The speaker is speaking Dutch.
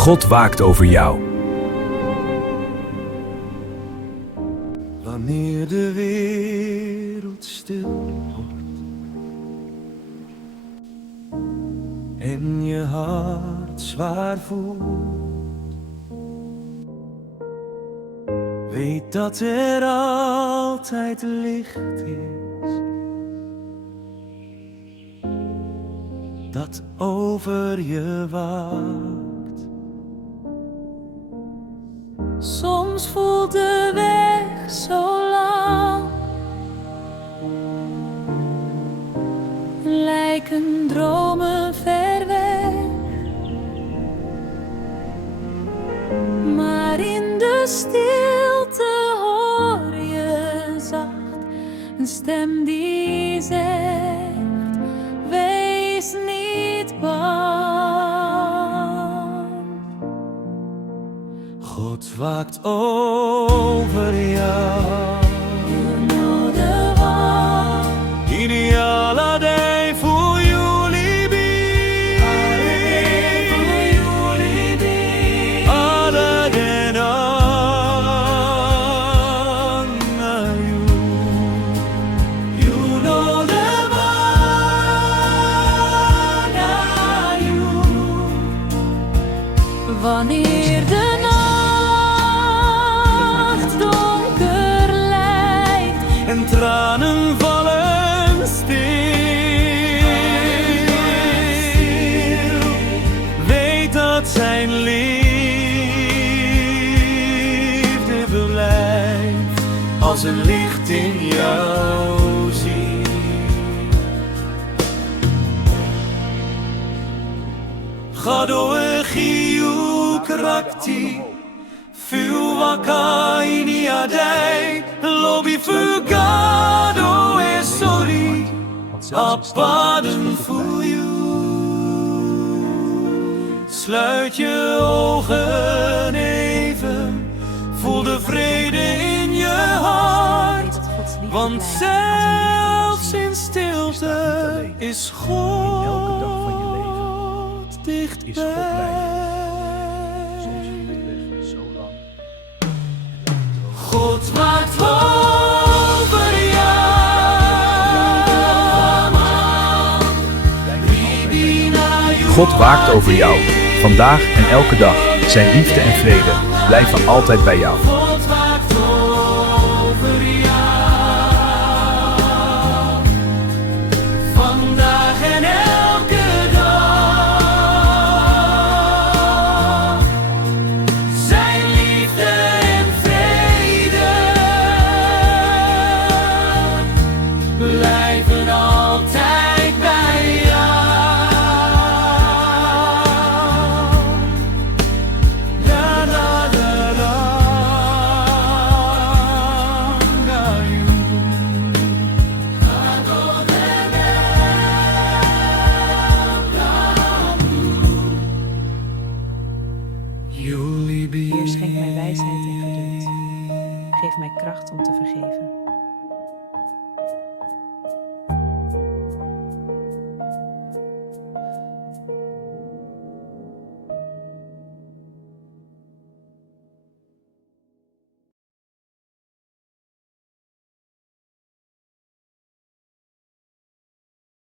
God waakt over jou. Wanneer de wereld stil wordt en je hart zwaar voelt, weet dat er altijd licht is, dat over je waakt. Soms voelt de weg zo lang, lijken dromen ver weg, maar in de stilte hoor je zacht een stem die zegt: wees niet bang. God waakt over jou. You know the one. Ideale day for jullie be. Other than you. You know the one are you. Wanneer de nacht donker lijkt En tranen vallen stil, weet dat zijn liefde blijft als een licht in jou ziet. Gadoe giu krakti, fu waka ini adai, lobby fugado e sorry, apaden voor you. Sluit je ogen even, voel de vrede in je hart, want zelfs in stilte is God dichtbij. God waakt over jou. God waakt over jou. Vandaag en elke dag. Zijn liefde en vrede blijven altijd bij jou.